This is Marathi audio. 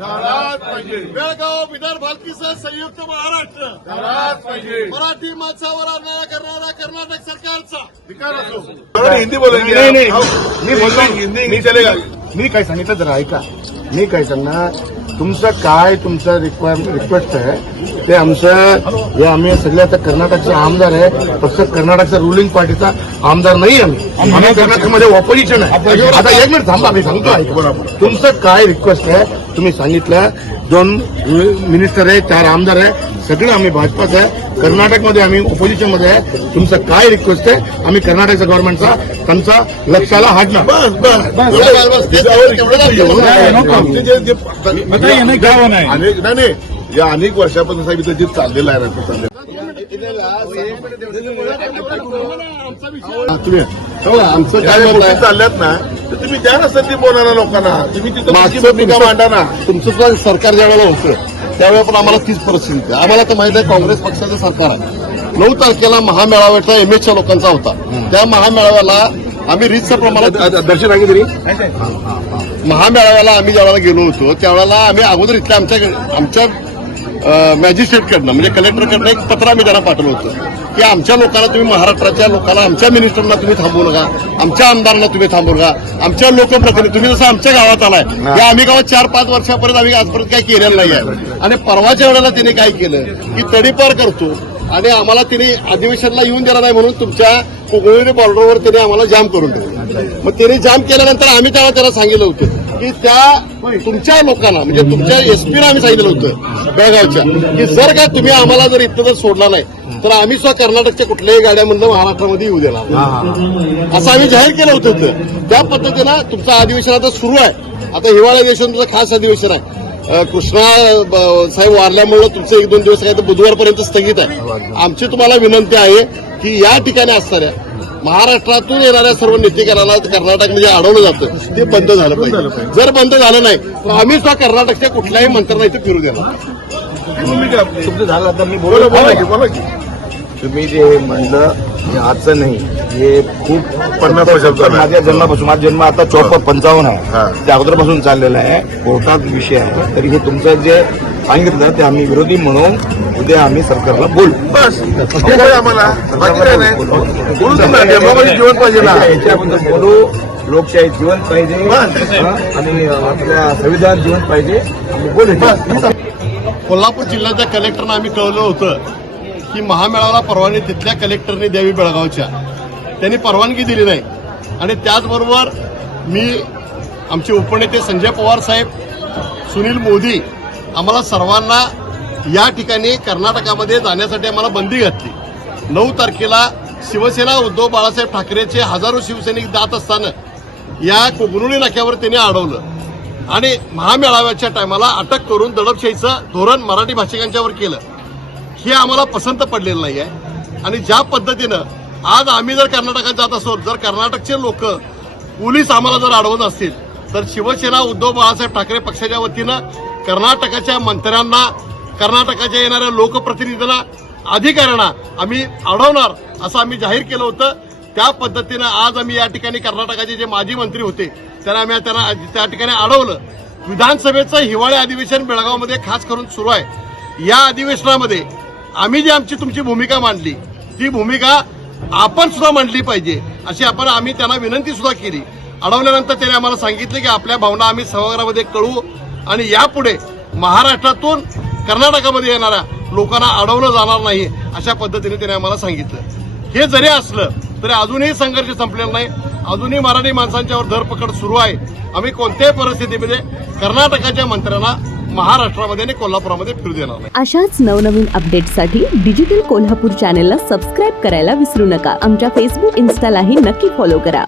झालाच पाहिजे. बेळगाव विदर्भ संयुक्त महाराष्ट्र. झालाच पाहिजे. मराठी माणसावर अन्याय करणारा कर्नाटक सरकारचा. विकार असो. थोड़ा हिंदी बोलेंगे नाही? मी बोलतो हिंदी हिंदी चलेगा मी काय सांगितलं जरा ऐका. मी काय सांगणार? तुमचं काय तुमचं रिक्वायरमेंट रिक्वेस्ट आहे ते आमचं हे आम्ही सगळे आता कर्नाटकचे आमदार आहे. फक्त कर्नाटकचा रुलिंग पार्टीचा आमदार नाही आम्ही. आम्ही कर्नाटकमध्ये ऑपोजिशन आहे. आता एक मिनिट थांबा मी सांगतो. तुमचं काय रिक्वेस्ट आहे? तुम्ही सांगितलं दोन मिनिस्टर आहे चार आमदार आहे सगळे आम्ही भाजपाचं आहे. कर्नाटकमध्ये आम्ही ऑपोजिशनमध्ये आहे. तुमचं काय रिक्वेस्ट आहे? आम्ही कर्नाटकच्या गव्हर्नमेंटचा त्यांचा लक्षाला जे- जे- अनेक नाही नाही. या अनेक वर्षापासून साहेब इथं जे चाललेलं आहे ना ते चाललेलं आमचा काय गोष्टी? चालल्यात ना तर तुम्ही द्या ना संधी बोलणारा लोकांना तुम्ही तिथं भूमिका मांडा ना तुमचं सरकार ज्यावेळेला होतं त्यावेळेला पण आम्हाला तीच परिस्थिती. आम्हाला तर माहीत आहे काँग्रेस पक्षाचं सरकार आहे नऊ तारखेला महामेळाव्याचा एमएचच्या लोकांचा होता त्या महामेळाव्याला आम्ही रीतच्या प्रमाणात दर्शन आहे तरी महामेळाव्याला आम्ही ज्यावेळेला गेलो होतो त्यावेळेला आम्ही अगोदर इथल्या आमच्या आमच्या मॅजिस्ट्रेटकडनं म्हणजे कलेक्टरकडनं एक पत्र आम्ही त्यांना पाठवलं होतं. की आमच्या लोकांना तुम्ही महाराष्ट्राच्या लोकांना आमच्या मिनिस्टरना तुम्ही थांबवू नका. आमच्या आमदारांना तुम्ही थांबवू नका. आमच्या लोकप्रतिनिधी तुम्ही जसं आमच्या गावात आलाय या आम्ही गावात चार पाच वर्षापर्यंत आम्ही आजपर्यंत काही केलेलं नाही आहे आणि परवाच्या वेळेला तिने काय केलं? की तडीपार करतो. आणि आम्हाला तिने अधिवेशनला येऊन दिला नाही म्हणून तुमच्या कोकणी बॉर्डरवर तिने आम्हाला जाम करून ठेवलं मग तिने जाम केल्यानंतर आम्ही तेव्हा त्याला सांगितलं होतं. की त्या तुमच्या लोकांना म्हणजे तुमच्या एसपीला आम्ही सांगितलं होतं बेळगावच्या की जर का तुम्ही आम्हाला जर इथं जर सोडला नाही तर आम्ही सुद्धा कर्नाटकच्या कुठल्याही गाड्यामधनं महाराष्ट्रामध्ये येऊ देणार असं आम्ही जाहीर केलं होतं. त्या पद्धतीनं तुमचं अधिवेशन आता सुरू आहे. आता हिवाळी अधिवेशन तुमचं खास अधिवेशन आहे. कृष्णा साहेब वारल्यामुळे तुमचं एक दोन दिवस काय तर बुधवारपर्यंत स्थगित आहे. आमची तुम्हाला विनंती आहे की या ठिकाणी असणाऱ्या महाराष्ट्रातून येणाऱ्या सर्व नेतेकरांना कर्नाटकमध्ये अडवलं जातं. ते बंद झालं पाहिजे. जर बंद झालं नाही तर आम्ही सुद्धा कर्नाटकच्या कुठल्याही मंत्र्यांना इथे फिरू देणार नाही. भूमिका आपली. तुमचं झालं आता मी बोला बोला की बोला की. तुम्ही जे म्हणलं हे आजचं नाही. हे खूप पन्नास वर्षाचं झालं. माझ्या जन्मापासून माझा जन्म आता चौपन्न पंचावन्न हा. आहे त्या अगोदरपासून चाललेला आहे. कोर्टात विषय आहे. तरी हे तुमचं जे सांगितलं ते आम्ही विरोधी म्हणून उद्या आम्ही सरकारला बोलू. बस. हे काय आम्हाला. बाकी काय नाही. बोलू दे ना जन्मामध्ये जीवन पाहिजे ना. याच्याबद्दल बोलू. लोकशाही जिवंत पाहिजे. बस. हा? आणि आपल्या संविधान जिवंत पाहिजे. आम्ही बोलू. कोल्हापूर जिल्ह्याच्या कलेक्टरनं आम्ही कळवलं होतं की महामेळाव्याला परवानगी तिथल्या कलेक्टरने द्यावी बेळगावच्या. त्यांनी परवानगी दिली नाही. आणि त्याचबरोबर मी आमचे उपनेते संजय पवार साहेब सुनील मोदी आम्हाला सर्वांना या ठिकाणी कर्नाटकामध्ये जाण्यासाठी आम्हाला बंदी घातली. नऊ तारखेला शिवसेना उद्धव बाळासाहेब ठाकरेचे हजारो शिवसैनिक जात असताना या कोगनुळी नाक्यावर त्यांनी अडवलं. आणि महामेळाव्याच्या टायमाला अटक करून दडपशाहीचं धोरण मराठी भाषिकांच्यावर केलं. हे आम्हाला पसंत पडलेलं नाही आहे आणि ज्या पद्धतीनं आज आम्ही जर कर्नाटकात जात असो जर कर्नाटकचे लोक पोलीस आम्हाला जर अडवत असतील तर शिवसेना उद्धव बाळासाहेब ठाकरे पक्षाच्या वतीनं कर्नाटकाच्या मंत्र्यांना कर्नाटकाच्या येणाऱ्या लोकप्रतिनिधींना अधिकाऱ्यांना आम्ही अडवणार असं आम्ही जाहीर केलं होतं. त्या पद्धतीनं आज आम्ही या ठिकाणी कर्नाटकाचे जे माजी मंत्री होते त्यांना आम्ही त्यांना त्या ठिकाणी अडवलं. विधानसभेचं हिवाळी अधिवेशन बेळगावमध्ये खास करून सुरू आहे. या अधिवेशनामध्ये आम्ही जी आमची तुमची भूमिका मांडली ती भूमिका आपण सुद्धा म्हटली पाहिजे. अशी आपण आम्ही त्यांना विनंती सुद्धा केली. अडवल्यानंतर त्याने आम्हाला सांगितलं की आपल्या भावना आम्ही सभागृहामध्ये कळवू आणि यापुढे महाराष्ट्रातून कर्नाटकामध्ये येणाऱ्या लोकांना अडवलं जाणार नाही अशा पद्धतीने त्याने आम्हाला सांगितलं. हे जरी असलं तरी अजूनही संघर्ष संपलेला नाही. अजूनही मराठी माणसांच्यावर धरपकड सुरू आहे. आम्ही कोणत्याही परिस्थितीमध्ये कर्नाटकाच्या मंत्र्यांना महाराष्ट्रामध्ये आणि कोल्हापुरामध्ये फिरू देणार नाही. अशाच नवनवीन अपडेटसाठी डिजिटल कोल्हापूर चॅनेलला सबस्क्राईब करायला विसरू नका. आमच्या फेसबुक इन्स्टालाही नक्की फॉलो करा.